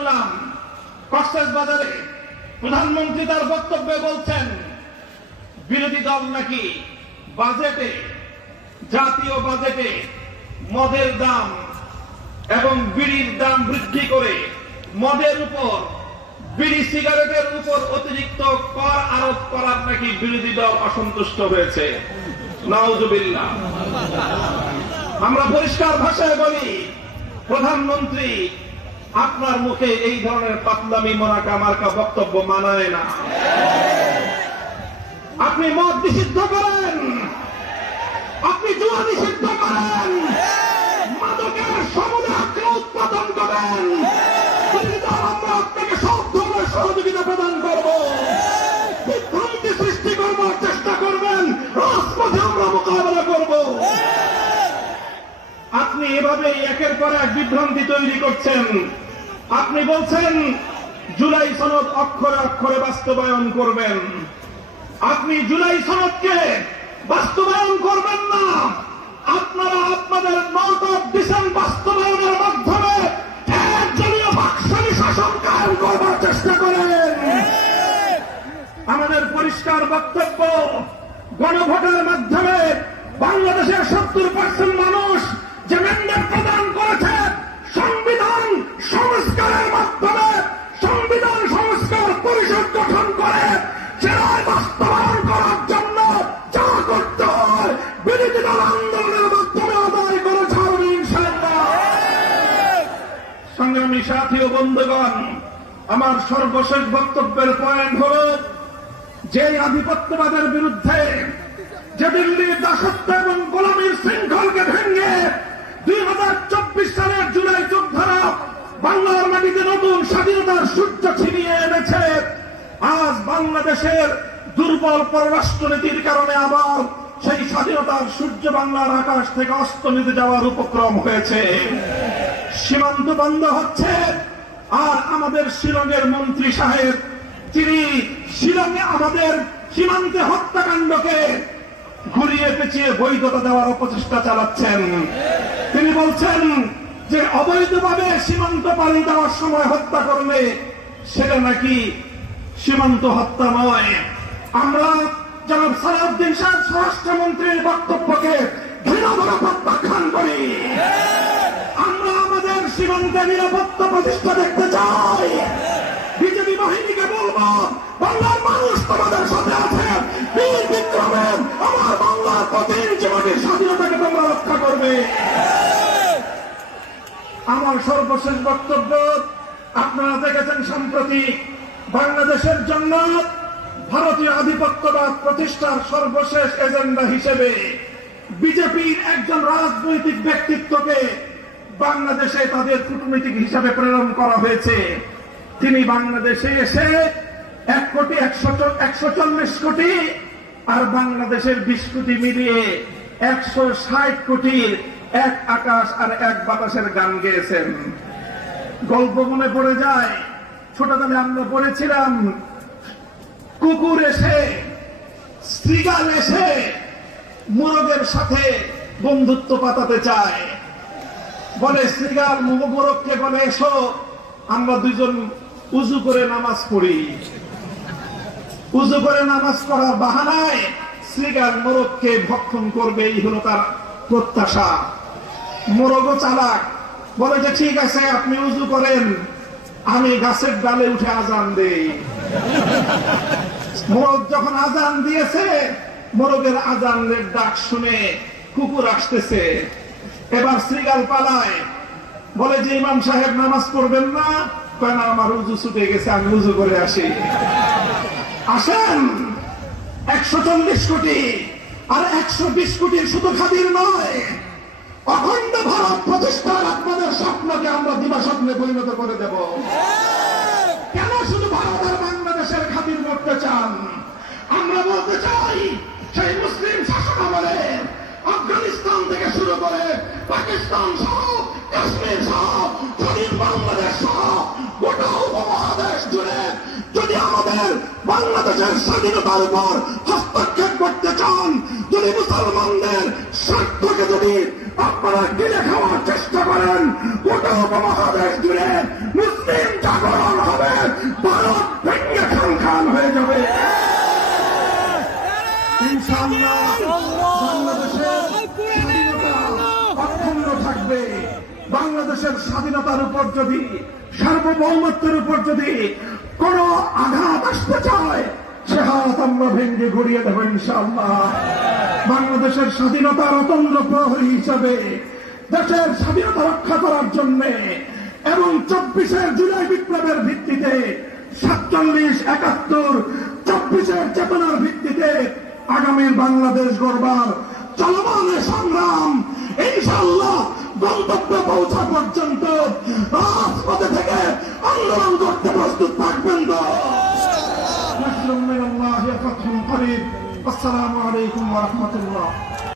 শুনলাম কক্সবাজারে প্রধানমন্ত্রী তার বক্তব্যে বলছেন বিরোধী দল নাকি বাজেটে, জাতীয় বাজেটে মদের দাম এবং বিড়ির দাম বৃদ্ধি করে মদের উপর, বিড়ি সিগারেটের উপর অতিরিক্ত কর আরোপ করার নাকি বিরোধী দল অসন্তুষ্ট হয়েছে। নাউজুবিল্লাহ। আমরা পরিষ্কার ভাষায় বলি, প্রধানমন্ত্রী আপনার মুখে এই ধরনের পাতলামি মোনাকা মার্কা বক্তব্য মানায় না। আপনি মদ নিষিদ্ধ করেন, আপনি জুয়া নিষিদ্ধ করেন, মাদকের সমুদায়কে উৎপাদন করেন, আমরা আপনাকে সব ধরনের সহযোগিতা প্রদান করব, বিভ্রান্তি সৃষ্টি করবার চেষ্টা করবেন, রাজপথে আমরা মোকাবেলা করব। আপনি এভাবে একের পর এক বিভ্রান্তি তৈরি করছেন। আপনি বলছেন জুলাই সনদ অক্ষরে অক্ষরে বাস্তবায়ন করবেন। আপনি জুলাই সনদকে বাস্তবায়ন করবেন না, আপনারা আপনাদের নোট অফ ডিসেন্ট বাস্তবায়নের মাধ্যমে একজনীয় বাকশালী শাসন কায়েম করবার চেষ্টা করেন। আমাদের পরিষ্কার বক্তব্য, গণভোটের মাধ্যমে বাংলাদেশের 70% মানুষ যে ম্যান্ডেট প্রদান করেছে, সংবিধান সংস্কারের মাধ্যমে সংবিধান সংস্কার পরিষদ গঠন করে সেটা বাস্তবায়ন করার জন্য যা করতে হয় বিরোধী দল আন্দোলনের মাধ্যমে আদায় করে ছাড়বে ইনশাআল্লাহ। সংগ্রামী সাথী ও বন্ধুগণ, আমার সর্বশেষ বক্তব্যের পয়েন্ট হল, যে আধিপত্যবাদের বিরুদ্ধে, যে দিল্লির দাসত্ব এবং গোলামীর শৃঙ্খলকে ভেঙে 2024 সালের জুলাই যোদ্ধারা বাংলার মাটিতে নতুন স্বাধীনতার সূর্য ছিনিয়ে এনেছে, আজ বাংলাদেশের দুর্বল পররাষ্ট্রনীতির কারণে আবার সেই স্বাধীনতার সূর্য বাংলার আকাশ থেকে অস্ত নিতে যাওয়ার উপক্রম হয়েছে। সীমান্ত বন্ধ হচ্ছে, আর আমাদের শিলংয়ের মন্ত্রী সাহেব, তিনি শিলংয়ে আমাদের সীমান্তে হত্যাকাণ্ডকে ঘুরিয়ে পেঁচিয়ে বৈধতা দেওয়ার অপচেষ্টা চালাচ্ছেন। তিনি বলছেন যে অবৈধভাবে সীমান্ত পাড়ি দেওয়ার সময় হত্যা করলে সেটা নাকি সীমান্ত হত্যা নয়। আমরা জনাব সালাউদ্দিন সাহেব স্বরাষ্ট্রমন্ত্রীর বক্তব্যকে ঘৃণাভরা প্রত্যাখ্যান করি। আমরা আমাদের সীমান্তে নিরাপত্তা প্রতিষ্ঠা দেখতে চাই। বিজেপি বাহিনীকে বলবো, বাংলার মানুষ তোমাদের সাথে আছে, বীর বিক্রমের আমার বাংলার প্রতি ইঞ্চি মাটির স্বাধীনতাকে তোমরা রক্ষা করবে। আমার সর্বশেষ বক্তব্য, আপনারা দেখেছেন সম্প্রতি বাংলাদেশের জন্য ভারতীয় আধিপত্যবাদ প্রতিষ্ঠার সর্বশেষ এজেন্ডা হিসেবে বিজেপির একজন রাজনৈতিক ব্যক্তিত্বকে বাংলাদেশে তাদের কূটনীতিক হিসাবে প্রেরণ করা হয়েছে। তিনি বাংলাদেশে এসে 1,140 কোটি আর বাংলাদেশের 20 কোটি মিলিয়ে 160 কোটির এক আকাশ আর এক বাতাসের গান গেয়েছেন। গল্প মনে পড়ে যায়, ছোটবেলায় আমরা পড়েছিলাম, কুকুর এসে, শ্রীগাল এসে মোরগের সাথে বন্ধুত্ব পাতাতে চায়। বলে শ্রীগাল মোরগকে বলে, এসো আমরা দুজন উজু করে নামাজ পড়ি। উজু করে নামাজ পড়ার বাহানায় শ্রীগাল মোরগকে ভক্ষণ করবে, এই হলো তার প্রত্যাশা। মোরগও চালাক, বলে যে ঠিক আছে আপনি উজু করেন, আমি গাছের ডালে উঠে আজান দেই। মোরগ যখন আজান দিয়েছে, মোরগের আজানের ডাক শুনে কুকুর আসতেছে। এবার শ্রীগাল পালায়, বলে যে ইমাম সাহেব নামাজ পড়বেন না, কেন আমার উজু ছুটে গেছে, আমি উজু করে আসি। আসেন 140 কোটি আর 120 কোটির শুধু খাদির নয়, অখণ্ড ভারত প্রতিষ্ঠার আপনাদের স্বপ্নকে আমরা দিবা স্বপ্নে পরিণত করে দেব। কেন শুধু ভারত আর বাংলাদেশের খাতির করতে চান? আমরা বলতে চাই, সেই মুসলিম শাসক আমলে আফগানিস্তান থেকে শুরু করে পাকিস্তান সহ, কাশ্মীর সহ, স্বাধীন বাংলাদেশ সহ গোটা উপমহাদেশ জুড়ে যদি আমাদের বাংলাদেশের স্বাধীনতার উপর হস্তক্ষেপ করতে চান, যদি মুসলমানদের স্বার্থকে যদি আপনারা গিলে খাওয়ার চেষ্টা করেন, গোটা উপমহাদেশ জুড়ে মুসলিম ইনশাআল্লাহ বাংলাদেশের স্বাধীনতা অক্ষুণ্ণ থাকবে। বাংলাদেশের স্বাধীনতার উপর যদি, সার্বভৌমত্বের উপর যদি কোন আঘাত আসতে চায়, সে হাত আমরা ভেঙ্গে গড়িয়ে দেব ইনশাআল্লাহ। বাংলাদেশের স্বাধীনতার অতন্দ্র প্রহরী হিসাবে দেশের স্বাধীনতা রক্ষা করার জন্য এবং 24 জুলাই বিপ্লবের ভিত্তিতে 47, 71, 24 চেতনার ভিত্তিতে আগামীর বাংলাদেশ গড়বার চলমান সংগ্রাম ইনশাআল্লাহ গন্তব্যে পৌঁছা পর্যন্ত রাজপথে থেকে আন্দোলন করতে প্রস্তুত থাকবেন তো? আসসালামু আলাইকুম ওয়া রাহমাতুল্লাহ।